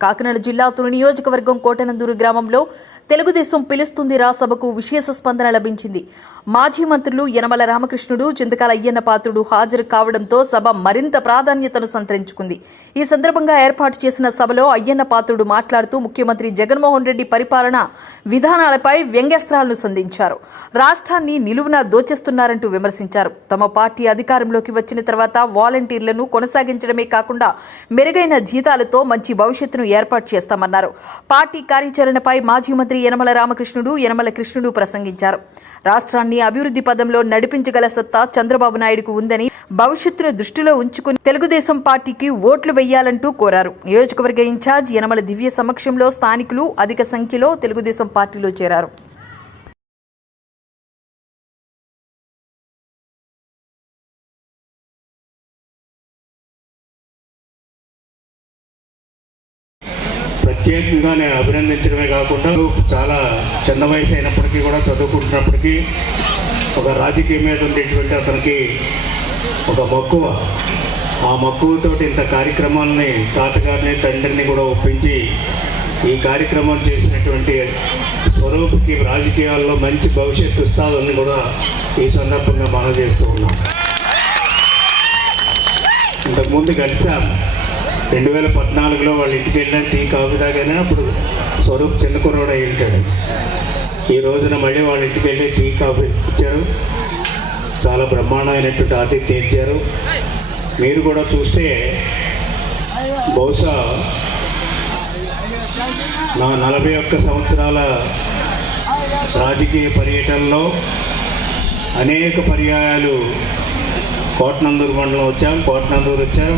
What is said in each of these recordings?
కాకినాడ జిల్లా తుని నియోజకవర్గం కోటనందూరు గ్రామంలో తెలుగుదేశం పిలుస్తుంది రా సభకు విశేష స్పందన లభించింది. మాజీ మంత్రులు యనమల రామకృష్ణుడు చింతకాల అయ్యన్న పాత్రుడు హాజరు కావడంతో సభ మరింత ప్రాధాన్యతను సంతరించుకుంది. ఈ సందర్భంగా ఏర్పాటు చేసిన సభలో అయ్యన్న పాత్రుడు మాట్లాడుతూ ముఖ్యమంత్రి జగన్మోహన్ రెడ్డి పరిపాలన విధానాలపై వ్యంగ్యాస్త్రాలను సంధించారు. రాష్ట్రాన్ని నిలువున దోచేస్తున్నారంటూ విమర్శించారు. తమ పార్టీ అధికారంలోకి వచ్చిన తర్వాత వాలంటీర్లను కొనసాగించడమే కాకుండా మెరుగైన జీతాలతో మంచి భవిష్యత్తును ఏర్పాటు చేస్తామన్నారు. పార్టీ కార్యాచరణపై మాజీ మంత్రి యనమల రామకృష్ణుడు యనమల కృష్ణుడు ప్రసంగించారు. రాష్ట్రాన్ని అభివృద్ధి పదంలో నడిపించగల సత్తా చంద్రబాబు నాయుడుకు ఉందని భవిష్యత్తును దృష్టిలో ఉంచుకుని తెలుగుదేశం పార్టీకి ఓట్లు వేయాలంటూ కోరారు. నియోజకవర్గ ఇన్ఛార్జ్ యనమల దివ్య సమక్షంలో స్థానికులు అధిక సంఖ్యలో తెలుగుదేశం పార్టీలో చేరారు. ప్రత్యేకంగా నేను అభినందించడమే కాకుండా చాలా చిన్న వయసు అయినప్పటికీ కూడా చదువుకుంటున్నప్పటికీ ఒక రాజకీయం మీద ఉండేటువంటి అతనికి ఒక మక్కువ. ఆ మక్కువతో ఇంత కార్యక్రమాలని తాతగారిని తండ్రిని కూడా ఒప్పించి ఈ కార్యక్రమం చేసినటువంటి స్వరూపుకి రాజకీయాల్లో మంచి భవిష్యత్తు ఇస్తాదని కూడా ఈ సందర్భంగా మనం చేస్తూ ఉన్నాం. ఇంతకుముందు కలిసాం. రెండు వేల పద్నాలుగులో వాళ్ళ ఇంటికి వెళ్ళిన టీ కాఫీ తాగానే అప్పుడు స్వరూప్ చిన్న కుర్రోడు అయి ఉంటాడు. ఈ రోజున మళ్ళీ వాళ్ళ ఇంటికి వెళ్ళి టీ కాఫీ ఇచ్చారు. చాలా బ్రహ్మాండమైనటువంటి ఆతిథ్యం ఇచ్చారు. మీరు కూడా చూస్తే బహుశా నా నలభై ఒక్క సంవత్సరాల రాజకీయ పర్యటనలో అనేక పర్యాయాలు కోటనందూరు మండలం వచ్చాం కోటనందూరు వచ్చాం.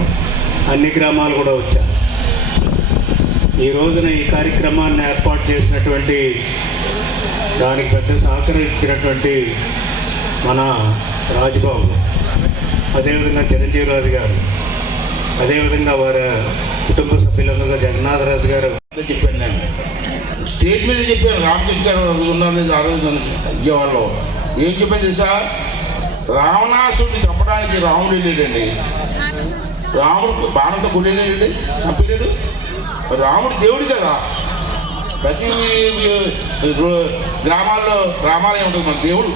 అన్ని గ్రామాలు కూడా వచ్చారు ఈ రోజున ఈ కార్యక్రమాన్ని ఏర్పాటు చేసినటువంటి దానికి పెద్ద సహకరించినటువంటి మన రాజబాబు అదేవిధంగా చిరంజీవి రాజు గారు అదేవిధంగా వారి కుటుంబ సభ్యులందరూ జగన్నాథరాజు గారు. చెప్పాను నేను. స్టేజ్ మీద చెప్పాను. రామకృష్ణ గారు ఉన్నది ఆ రోజు విజయవాడలో ఏం చెప్పాను తెలుసా? రావణాసుడిని చంపడానికి రాముడు వెళ్ళాడండి. రాముడు బాణంతో కొట్టేలేడండి చంపలేడు రాముడు దేవుడు కదా. ప్రతి గ్రామాల్లో గ్రామాలే ఉంటుంది మన దేవుడు.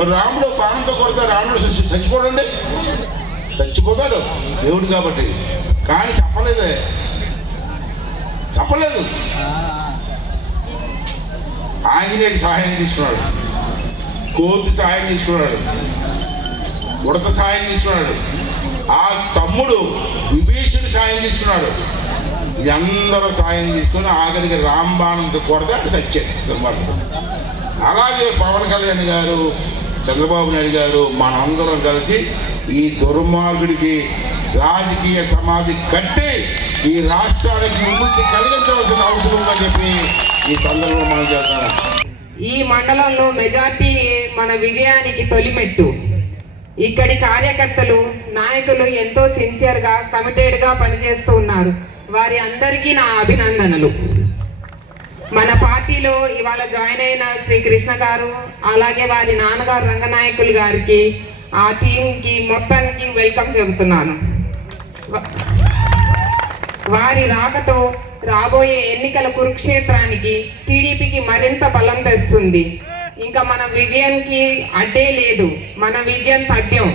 మరి రాముడు బాణంతో కొడితే రాముడు చచ్చిపోడండి. చచ్చిపోతాడు దేవుడు కాబట్టి. కానీ చెప్పలేదే చెప్పలేదు ఆంజనేయుడు సహాయం తీసుకున్నాడు. కోతి సహాయం తీసుకున్నాడు. ఉడత సహాయం తీసుకున్నాడు. ఆ తమ్ముడు విభీషణుడు సాయం తీసుకున్నాడు. అందరూ సాయం తీసుకుని ఆఖరికి రాంబాణంతో కొడితే అక్కడ సత్యం అలాగే పవన్ కళ్యాణ్ గారు చంద్రబాబు నాయుడు గారు మనందరం కలిసి ఈ దుర్మార్గుడికి రాజకీయ సమాధి కట్టి ఈ రాష్ట్రానికి విముక్తి కలిగించవలసిన అవసరం ఉందని చెప్పి ఈ సందర్భంలో మనం చేస్తాం ఈ మండలంలో మెజార్టీ మన విజయానికి తొలిమెట్టు. ఇక్కడి కార్యకర్తలు నాయకులు ఎంతో సిన్సియర్గా కమిటెడ్గా పనిచేస్తూ ఉన్నారు. వారి అందరికీ నా అభినందనలు. మన పార్టీలో ఇవాళ జాయిన్ అయిన శ్రీ కృష్ణ గారు అలాగే వారి నాన్నగారు రంగనాయకులు గారికి ఆ టీంకి మొత్తానికి వెల్కమ్ చెబుతున్నాను. వారి రాకతో రాబోయే ఎన్నికల కురుక్షేత్రానికి టీడీపీకి మరింత బలం తెస్తుంది. ఇంకా మన విజయానికి అడ్డే లేదు. మన విజయం తథ్యం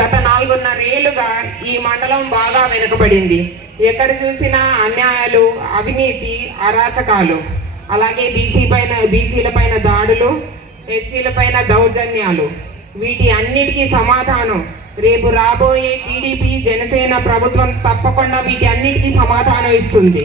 గత నాలుగున్నరేళ్ళుగా ఈ మండలం బాగా వెనుకబడింది. ఎక్కడ చూసినా అన్యాయాలు అవినీతి అరాచకాలు. అలాగే బీసీ పైన బీసీల పైన దాడులు ఎస్సీల పైన దౌర్జన్యాలు. వీటి అన్నిటికీ సమాధానం. రేపు రాబోయే టీడీపీ జనసేన ప్రభుత్వం తప్పకుండా వీటి అన్నిటికీ సమాధానం ఇస్తుంది.